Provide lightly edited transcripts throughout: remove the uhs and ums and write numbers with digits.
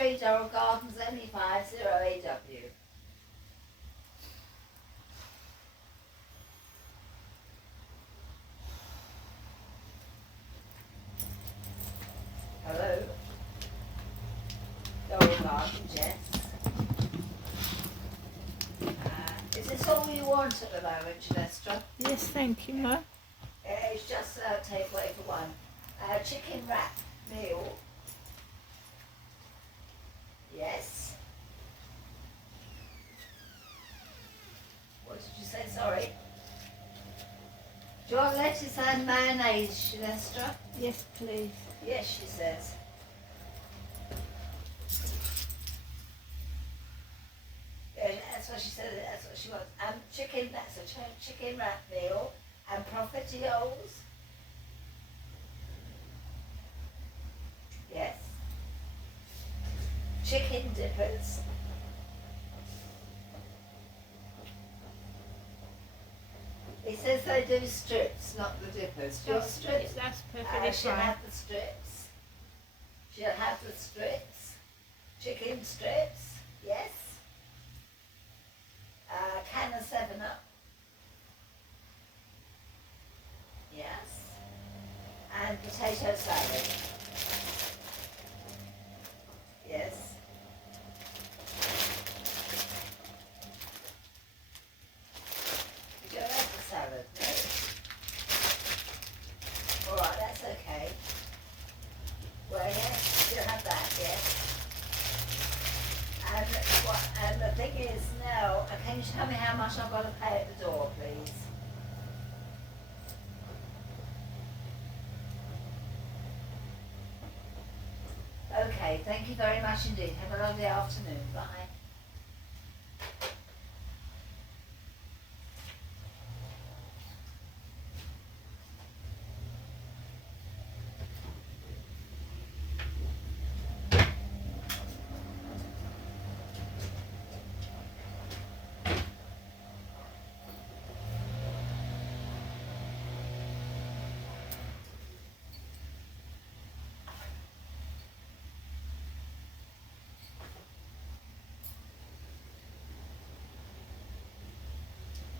3 Doral Gardens, ME50AW. Hello? Doral Gardens, yes. Is this all you want at the moment, Ginesta? Yes, thank you, Ma. It's just a takeaway for one. Chicken wrap meal. Yes. What did you say? Sorry. Do you want lettuce and mayonnaise, Ginesta? Yes, please. Yes, she says. Yeah, that's what she said. That's what she wants. Chicken. That's a chicken wrap meal and profiteroles. Yes. Chicken dippers. It says they do strips, not the dippers. Do you want strips? That's perfectly She'll fine. have the strips. She'll have the strips. Chicken strips. Yes. Can of 7-Up. Yes. And potato salad. Yes. You don't have the salad, no? Alright, that's okay. Well, yes, you'll have that, yes. And the thing is now, can you tell me how much I've got to pay at the door, please? Okay, thank you very much indeed. Have a lovely afternoon. Bye.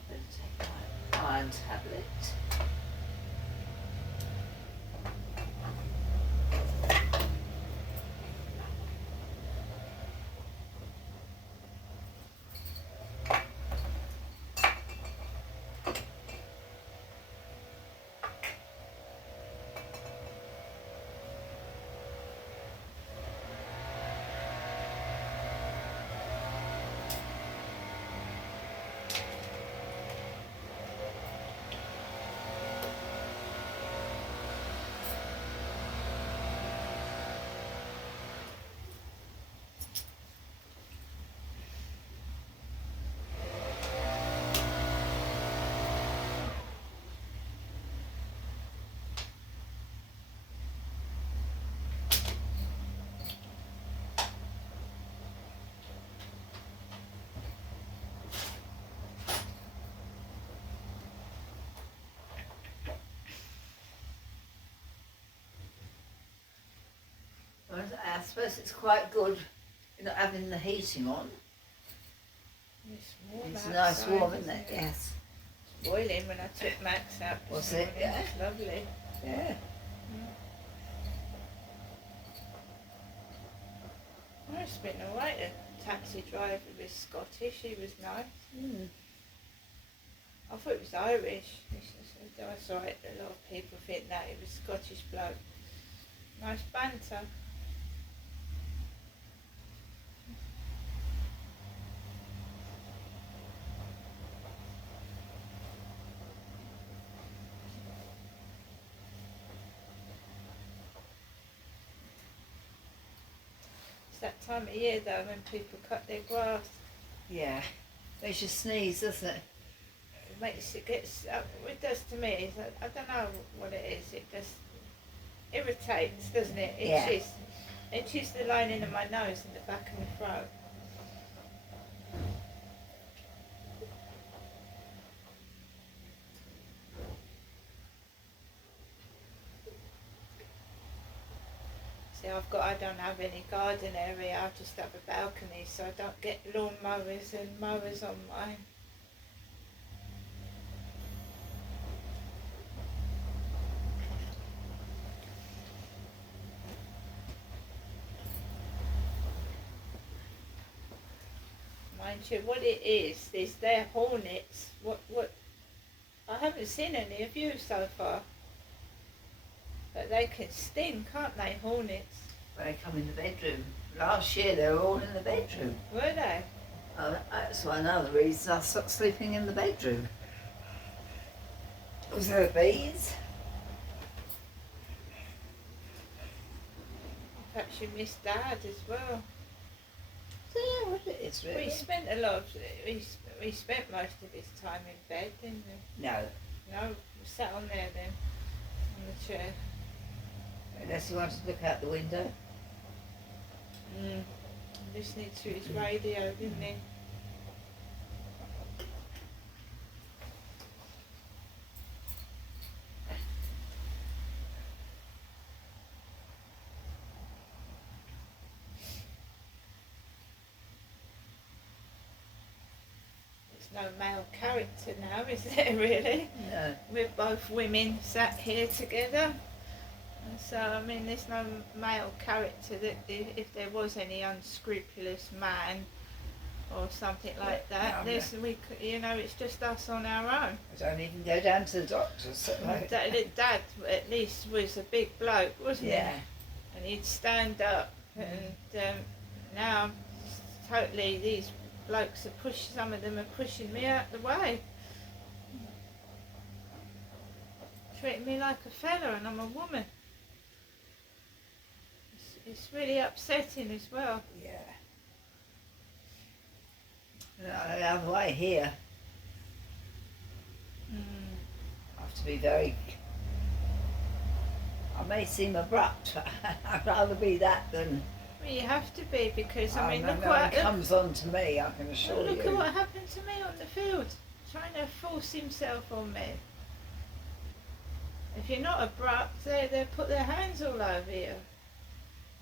Better take my iron tablet. Well, I suppose it's quite good not having the heating on. It's warm It's outside, nice warm, isn't it? Yes. It's boiling when I took Max out this Was it? morning. Yeah. It's lovely. Yeah. Well, it's been alright. The taxi driver was Scottish. He was nice. Mm. I thought it was Irish. That's right. A lot of people think that it was Scottish bloke. Nice banter. It's that time of year though when people cut their grass. Yeah. Makes you sneeze, doesn't it? It makes it gets up. It does to me. Is I don't know what it is. It just irritates, doesn't it? Yeah. Itches the lining of my nose and the back of my throat. See, I don't have any garden area, I just have a balcony, so I don't get lawn mowers and mowers on mine. Mind you, what it is they're hornets. What? I haven't seen any of you so far. But they can sting, can't they, hornets? They come in the bedroom. Last year they were all in the bedroom. Were they? That's one of the reasons I stopped sleeping in the bedroom. Was there bees? Perhaps you missed Dad as well. I don't know what it is really. We spent we spent most of his time in bed, didn't we? No, No, we sat on there then, on the chair. unless he wanted to look out the window. Listening to his radio, didn't he? There's no male character now, is there really? No. We're both women sat here together. And so, I mean, there's no male character that if there was any unscrupulous man or something like that, No, it's just us on our own. I don't even go down to the doctor's. So Dad at least was a big bloke, wasn't yeah. he? And he'd stand up. And now, totally, these blokes some of them are pushing me out the way. Treating me like a fella, and I'm a woman. It's really upsetting as well. Yeah. The other way here, I have to be very. I may seem abrupt, but I'd rather be that than. Well, you have to be, because I mean, no look one comes on to me, I can assure you. look at what happened to me on the field, trying to force himself on me. If you're not abrupt, they put their hands all over you.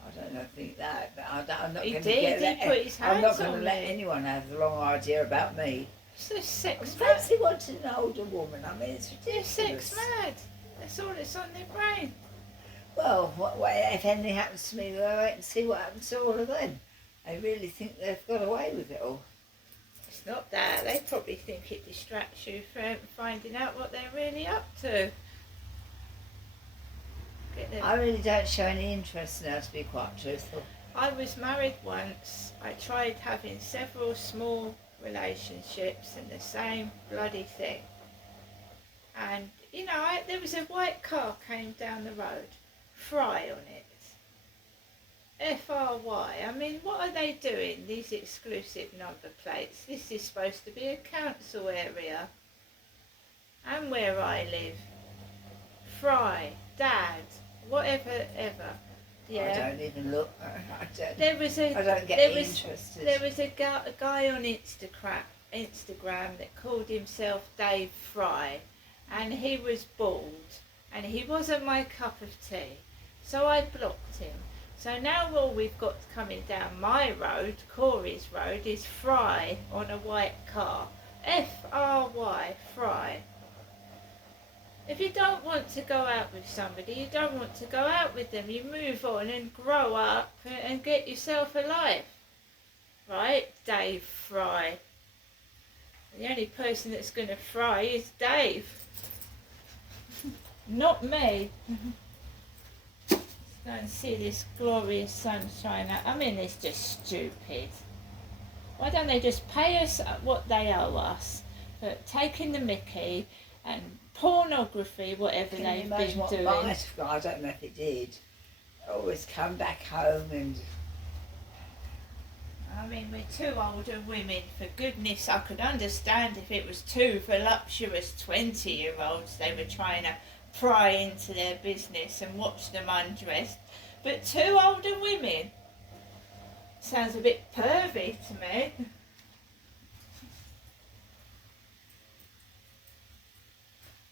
I don't think that, but I'm not He going to did, get he put his I'm not hands going on to let me. anyone have the wrong idea about me. It's a sex I'm mad. fancy wanting an older woman. I mean, it's They're ridiculous. sex mad. That's all that's on their brain. Well, if anything happens to me, we'll wait and see what happens to all of them. They really think they've got away with it all. It's not that. They probably think it distracts you from finding out what they're really up to. I really don't show any interest now, to be quite truthful. I was married once. I tried having several small relationships and the same bloody thing. And, there was a white car came down the road, Fry on it. F-R-Y. I mean, what are they doing, these exclusive number plates? This is supposed to be a council area. And where I live. Fry, Dad, whatever, ever. Yeah. I don't even look. I don't get interested. There was a guy on Instagram that called himself Dave Fry, and he was bald, and he wasn't my cup of tea, so I blocked him. So now all we've got coming down my road, Corey's road, is Fry on a white car. F-R-Y, Fry. If you don't want to go out with somebody, you don't want to go out with them. You move on and grow up and get yourself a life. Right? Dave Fry. The only person that's going to fry is Dave. Not me. Let's go and see this glorious sunshine. I mean, it's just stupid. Why don't they just pay us what they owe us for taking the mickey and pornography, whatever Can they've you imagine been what doing? I don't know if it did. Always come back home and. I mean, we're two older women, for goodness. I could understand if it was two voluptuous 20-year-olds they were trying to pry into their business and watch them undressed. But two older women? Sounds a bit pervy to me.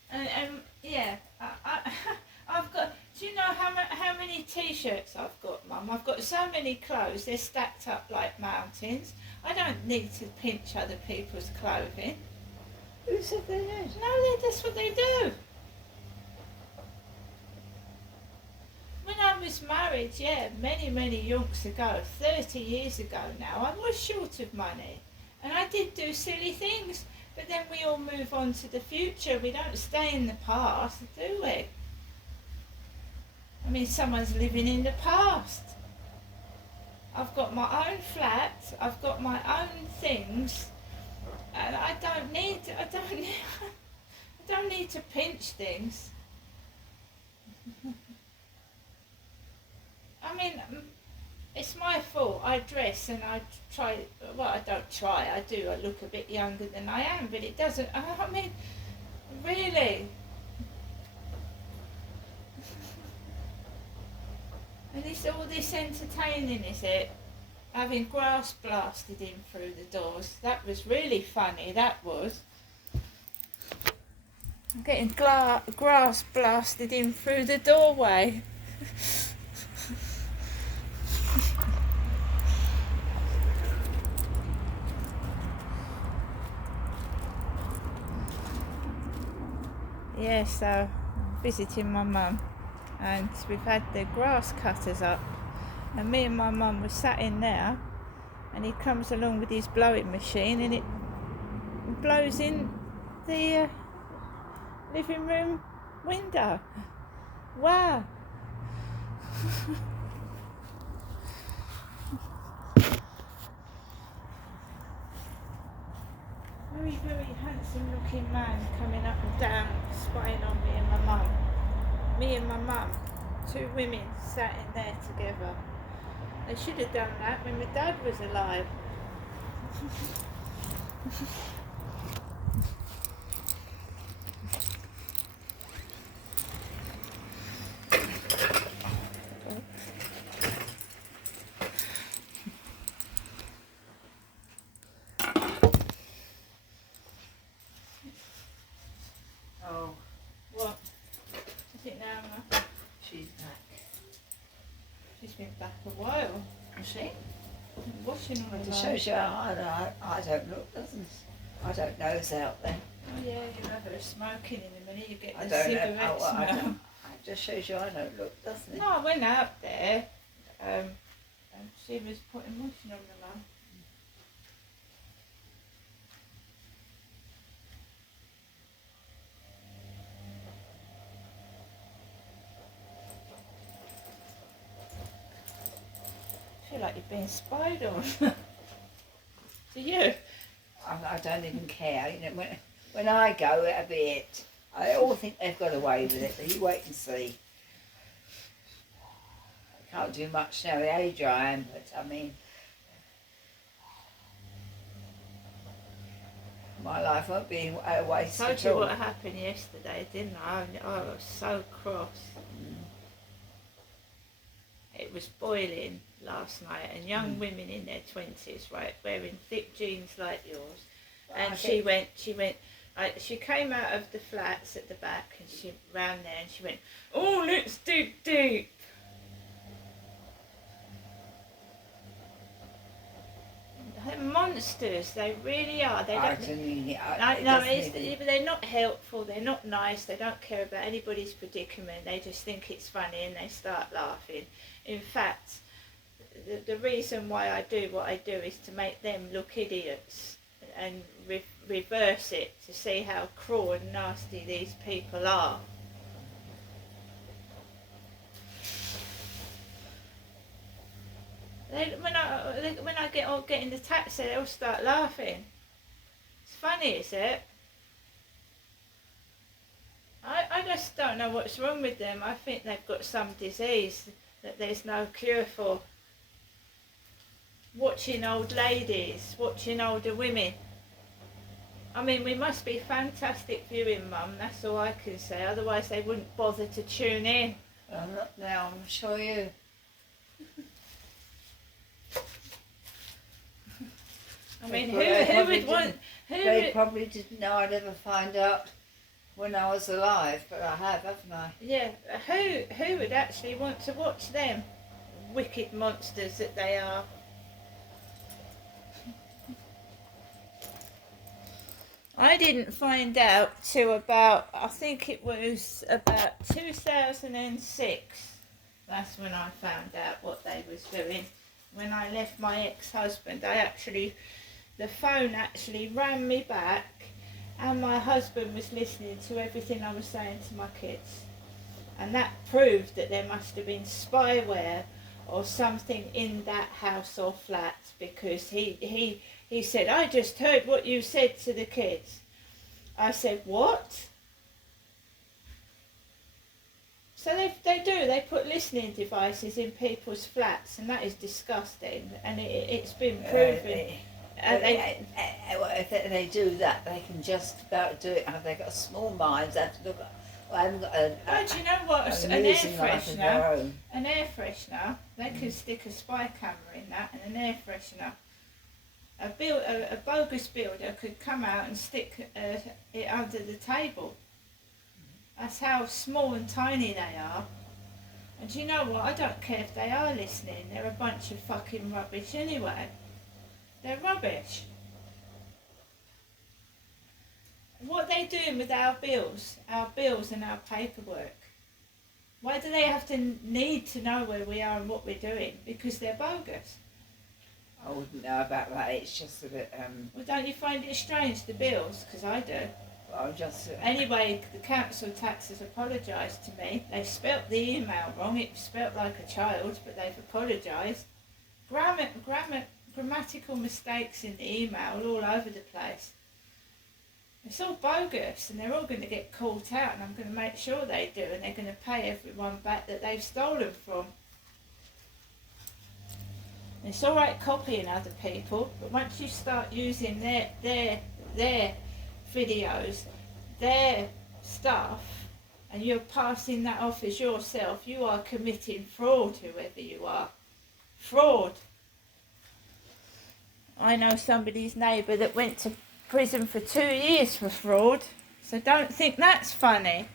And yeah, I've got, Do you know how many t-shirts I've got, Mum? I've got so many clothes, they're stacked up like mountains. I don't need to pinch other people's clothing. Who said they did? No, that's what they do. When I was married, yeah, many, many yonks ago, 30 years ago now, I was short of money. And I did do silly things. But then we all move on to the future. We don't stay in the past, do we? I mean, someone's living in the past. I've got my own flat. I've got my own things, and I don't need to pinch things. I mean, it's my fault. I dress and I try. Well, I don't try. I do. I look a bit younger than I am, but it doesn't. I mean, really. And it's all this entertaining, is it? Having grass blasted in through the doors. That was really funny, that was. I'm getting grass blasted in through the doorway. Yeah, so I'm visiting my mum. And we've had the grass cutters up, and me and my mum were sat in there, and he comes along with his blowing machine and it blows in the living room window. Wow. Very, very handsome looking man coming up and down, spying on me and my mum. Me and my mum, two women sat in there together. They should have done that when my dad was alive. Oh, What? Is it now, Ma? she's back. She's been back a while. Is she? Washing all It the shows you how I don't look, doesn't it? I don't nose out there. Oh yeah, you have her smoking in a minute, you get I the don't cigarette know. smell. It just shows you I don't look, doesn't it? No, I went out there, and she was putting washing on the mum. I feel like you're being spied on. Do you? I don't even care. You know, when I go, it'll be it. I all think they've got away with it, but you wait and see. I can't do much now, the age I am, but I mean, my life won't be a waste I told at you all. what happened yesterday, didn't I? I was so cross. It was boiling last night, and young women in their 20s, right, wearing thick jeans like yours. And she came out of the flats at the back, and she ran there, and she went, "Oh, let's dig deep." They're monsters, they really are. They don't. They're not helpful. They're not nice. They don't care about anybody's predicament. They just think it's funny, and they start laughing. In fact, the reason why I do what I do is to make them look idiots and reverse it to see how cruel and nasty these people are. When I get in the taxi, they'll start laughing. It's funny, is it? I just don't know what's wrong with them. I think they've got some disease that there's no cure for. Watching old ladies, watching older women. I mean, we must be fantastic viewing, Mum, that's all I can say. Otherwise they wouldn't bother to tune in. I'm not now, I'm sure you. I mean, They who would want... They probably didn't know I'd ever find out when I was alive, but I have, haven't I? Yeah, who would actually want to watch them? Wicked monsters that they are. I didn't find out till about, I think it was about 2006. That's when I found out what they was doing. When I left my ex-husband, the phone actually rang me back, and my husband was listening to everything I was saying to my kids. And that proved that there must have been spyware or something in that house or flat, because he said, I just heard what you said to the kids. I said, what? So they put listening devices in people's flats, and that is disgusting, and it's been proven. If they do that, they can just about do it. Have they got small minds? They have to look. I haven't got Do you know what? An air amusing life of their freshener. own. An air freshener. They could stick a spy camera in that, and an air freshener. A bogus builder could come out and stick it under the table. That's how small and tiny they are. And do you know what? I don't care if they are listening. They're a bunch of fucking rubbish anyway. They're rubbish. What are they doing with our bills and our paperwork? Why do they have to need to know where we are and what we're doing? Because they're bogus. I wouldn't know about that. It's just a bit. Well, don't you find it strange, the bills? Because I do. I'm just. Anyway, the council tax has apologised to me. They've spelt the email wrong. It was spelt like a child, but they've apologised. Grammatical mistakes in the email all over the place. It's all bogus, and they're all going to get caught out, and I'm going to make sure they do, and they're going to pay everyone back that they've stolen from. It's all right copying other people, but once you start using their videos, their stuff, and you're passing that off as yourself, you are committing fraud, whoever you are. Fraud. I know somebody's neighbour that went to prison for 2 years for fraud, so don't think that's funny.